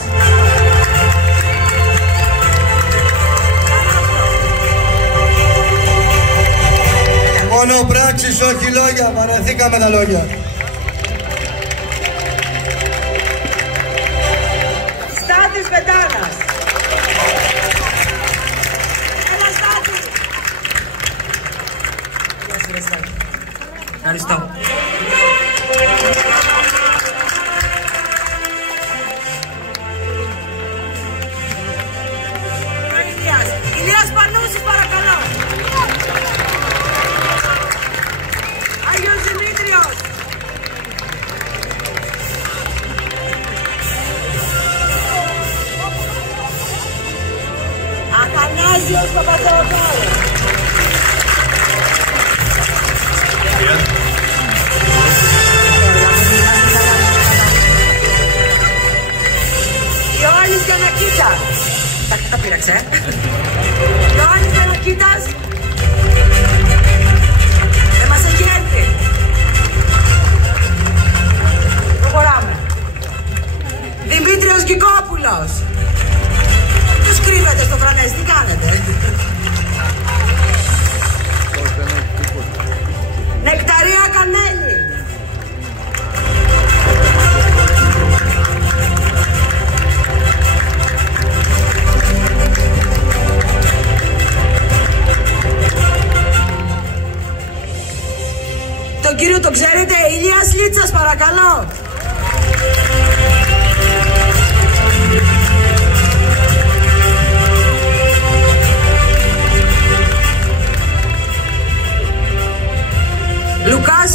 Μόνο πράξεις, όχι λόγια. Βαρεθήκαμε τα λόγια. Στάτης Πετάνας. Έλα, Στάτη. Γεια σου, ρε Στάτη. Ευχαριστώ. Ηλίας Πανούσης, παρακαλώ. Άγιος Δημήτριος. Αθανάσιος Παπαθεοδόρου. Ιωάννης Γιαννακίτας. Τα πήραξε. Ιωάννης Γιαννακίτας. Δεν μας έχει έρθει. Προχωράμε. Δημήτριος Γκικόπουλος. Τους κρύβετε στο Φρανές, τι κάνετε? Νεκταρία Κανέλη. Τον κύριο τον ξέρετε, Ηλίας Λίτσας, παρακαλώ.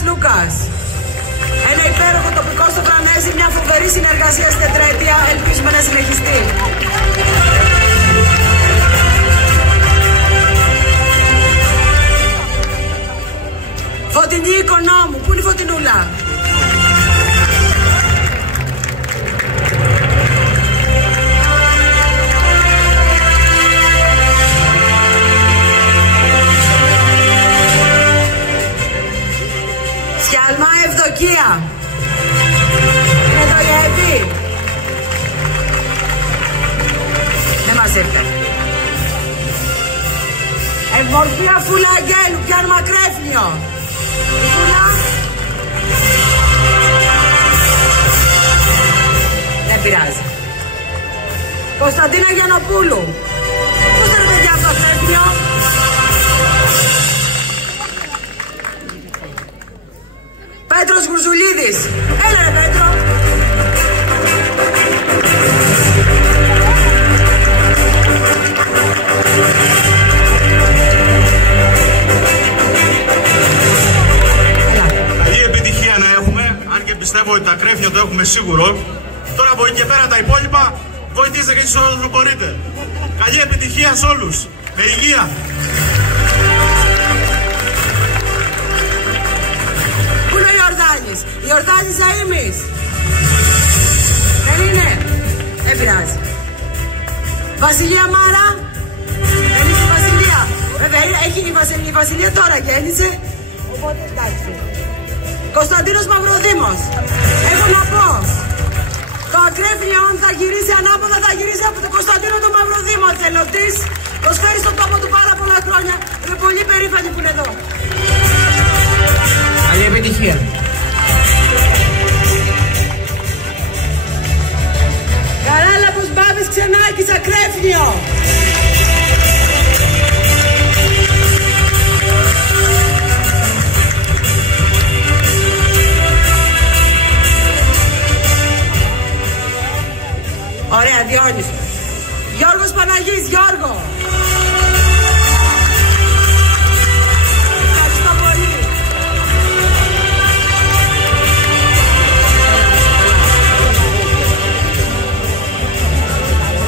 Λουκάς. Ένα υπέροχο τοπικό στο Φρανέζι, μια φοβερή συνεργασία στην τετραετία, ελπίζουμε να συνεχιστεί. Φωτεινή Οικονόμου, πού είναι η Φωτεινούλα? Σιαλμά Ευδοκία. Είναι εδώ η Εύη. Δεν μας ήρθε. Ευμορφία Φούλα Αγγέλου, πιάνουμε ακρέφνιο. Φούλα. Δεν πειράζει. Κωνσταντίνα Γιαννοπούλου. Πώς θα ρε παιδιά αυτό το ακρέφνιο? Πέτρος Γουρζουλίδης. Έλα ρε Πέτρο. Καλή επιτυχία να έχουμε, αν και πιστεύω ότι τα κρέφια το έχουμε σίγουρο. Τώρα από εκεί και πέρα τα υπόλοιπα βοηθήστε και εσείς όσο μπορείτε. Καλή επιτυχία σε όλους. Με υγεία. Πού είναι ο Ιορδάνης? Ιορδάνης Ζαΐμης. Δεν είναι. Δεν πειράζει. Βασιλεία Μάρα. Δεν είναι η Βασιλεία. Βέβαια έχει η Βασιλεία τώρα γέννησε. Οπότε εντάξει. Κωνσταντίνος Μαυροδήμος. Έχω να πω. Το ακρέφνιο θα γυρίσει ανάποδα, θα γυρίσει από τον Κωνσταντίνο τον Μαυροδήμο. Θελωτής. Προσφέρει στον τόπο του πάρα πολλά χρόνια. Είμαι πολύ περήφανη που είναι εδώ. Καλή επιτυχία. Καράλαμπος Μπάβης Ξενάκης, ακρέφνιο. Διόνυσος. Γιώργος Παναγής, Γιώργο. Ευχαριστώ πολύ.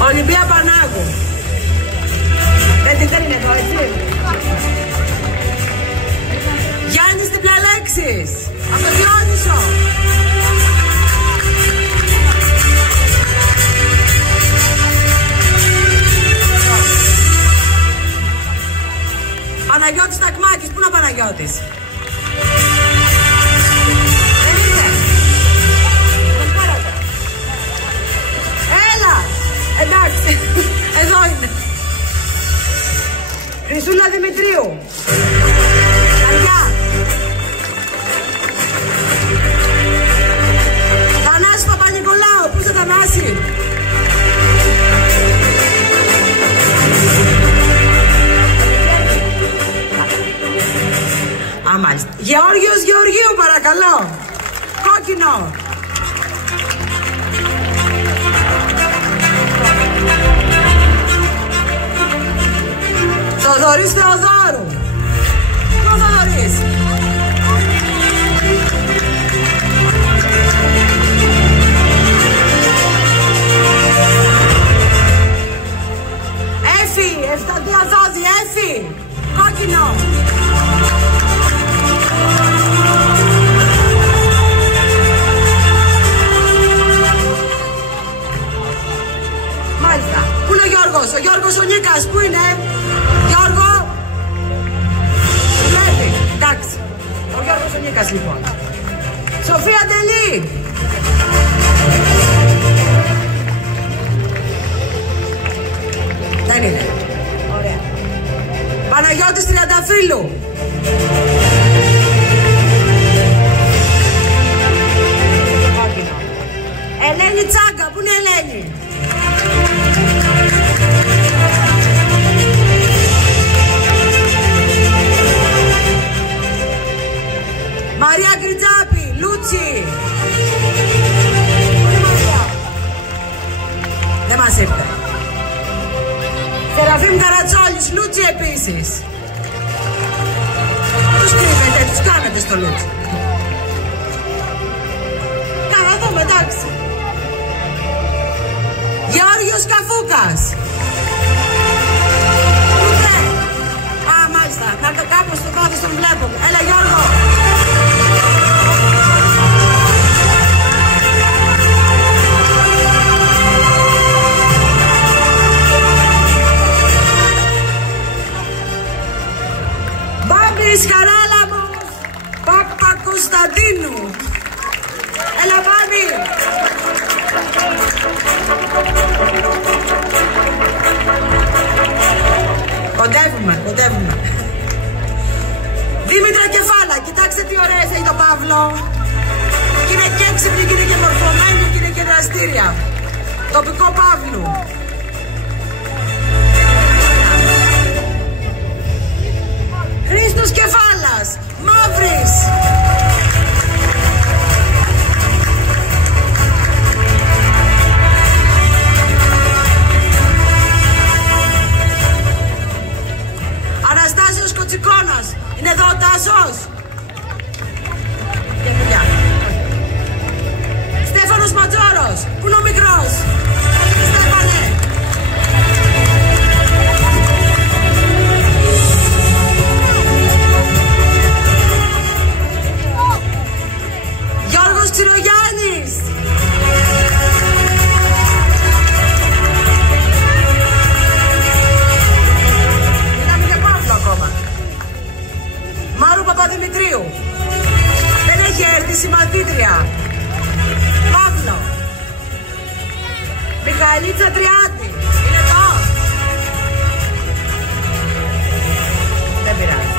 Ολυμπία Πανάγου. Δεν είναι εδώ, έτσι. Γιάννης Τυπλαλέξης. Από το Διόνυσο. Παναγιώτης Τακμάκης. Πού είναι ο Παναγιώτης? Δεν είναι. Έλα. Εντάξει. Εδώ είναι. Χρυσούλα Δημητρίου. Καρδιά. Θανάση Παπα-Νικολάου. Πού είσαι Θανάση? Α, μάλιστα. Γεώργιος Γεωργίου, παρακαλώ. Κόκκινο. Θοδωρής Θεοδόρου. Πού ο Θοδωρής? Έφη, Ευσταθία Θόδη, Έφη. Κόκκινο. Μάλιστα. Πού είναι ο Γιώργος? Ο Γιώργος ο Νίκας, πού είναι? Γιώργο. Βλέπει. Εντάξει. Ο Γιώργος ο Νίκας λοιπόν. Σοφία Τελή. Δεν είναι. Ωραία. Παναγιώτης Τριανταφύλου. Ελένη Τσάγκα. Πού είναι η Ελένη? Μαρία Γκριτζάπη, Λούτσι. Πού είναι η Μαρία? Δεν μας είπε. Σεραφείμ Καρατσόλης, Λούτσι επίσης. Τους κρύβετε, τους κάνετε στο Λούτσι. Καλά δούμε, εντάξει. Γεώργιος Καφούκας. Ούτε. Α, μάλιστα, κάπως στο βάθος τον βλέπω. Έλα Γιώργο. Μπάμπης Χαράλαμπος Παπα-Κωνσταντίνου. Έλα Μπάμπη. Κοντεύουμε. Δήμητρα Κεφάλα, κοιτάξτε τι ωραία έχει το Παύλο. Και είναι και έξυπνη και είναι και μορφωμένη και είναι και δραστήρια. Τοπικό Παύλου. Χρήστος Κεφάλας, Μαύρης. Αναστάσιος Κοτσικώνας. Είναι εδώ ο Τάσος? Για δουλειά. Στέφανος Ματζόρος. Πού είναι ο μικρός? Στέφανε. Γιώργος Τσιρογιάννης. Μιλάμε για Παύλο ακόμα. Μάρου Παπαδημητρίου. Δεν έχει έρθει συμμαθήτρια. Παύλο. Μιχαηλίτσα Τριάντη. Είναι εδώ? Δεν πειράζει.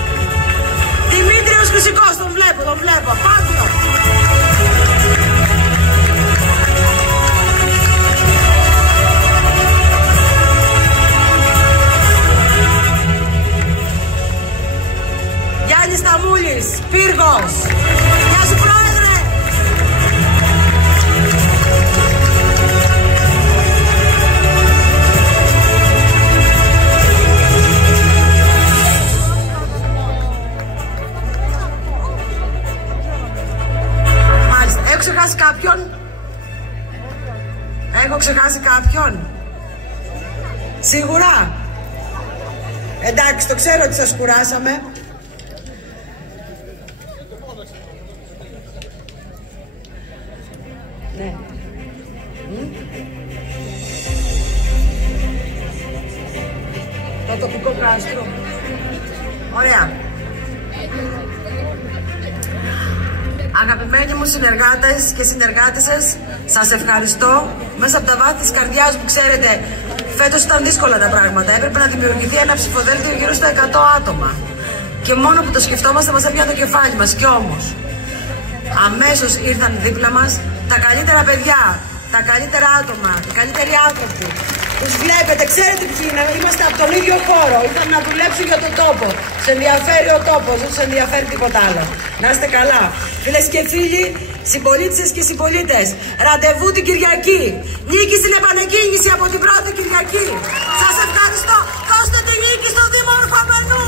Δημήτριος Φυσικός, τον βλέπω. Παύλο. Γιάννης Σταμούλης, Πύργος. Γεια σου Πρόεδρε. ξεχάσει κάποιον? Έχω ξεχάσει κάποιον? Σίγουρα? Εντάξει, το ξέρω ότι σας κουράσαμε. Ναι. Το τοπικό κάστρο. Ωραία. Αγαπημένοι μου συνεργάτες και συνεργάτησες, σας ευχαριστώ μέσα από τα βάθη της καρδιάς μου. Ξέρετε, φέτος ήταν δύσκολα τα πράγματα. Έπρεπε να δημιουργηθεί ένα ψηφοδέλτιο γύρω στα 100 άτομα. Και μόνο που το σκεφτόμαστε μας έπιανε το κεφάλι μας. Κι όμως, αμέσως ήρθαν δίπλα μας τα καλύτερα παιδιά, τα καλύτερα άτομα, οι καλύτεροι άνθρωποι. Τους βλέπετε, ξέρετε ποιοι είναι, είμαστε από τον ίδιο χώρο, ήρθαν να δουλέψουν για τον τόπο. Σε ενδιαφέρει ο τόπος, δεν τους ενδιαφέρει τίποτα άλλο. Να είστε καλά. Φίλες και φίλοι, συμπολίτησες και συμπολίτες, ραντεβού την Κυριακή. Νίκη στην επανεκκίνηση από την πρώτη Κυριακή. Σας ευχαριστώ. Δώστε τη νίκη στο Δήμο Ορχομενού.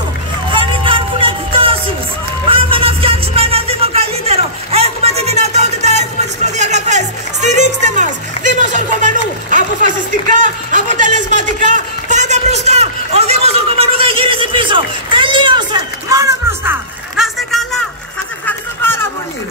Δεν υπάρχουν εκπτώσεις. Πάμε να φτιάξουμε ένα Δήμο καλύτερο. Έχουμε τη δυνατότητα, έχουμε τις προδιαγραφές. Στηρίξτε μας. Δήμος Ορχομενού. Αποφασιστικά, αποτελεσματικά, πάντα μπροστά. Ο Δήμος Ορχομενού δεν γύριζει πίσω. Τελείωσε. Μόνο μπροστά. Να είστε καλά. Σας ευχαριστώ πάρα πολύ.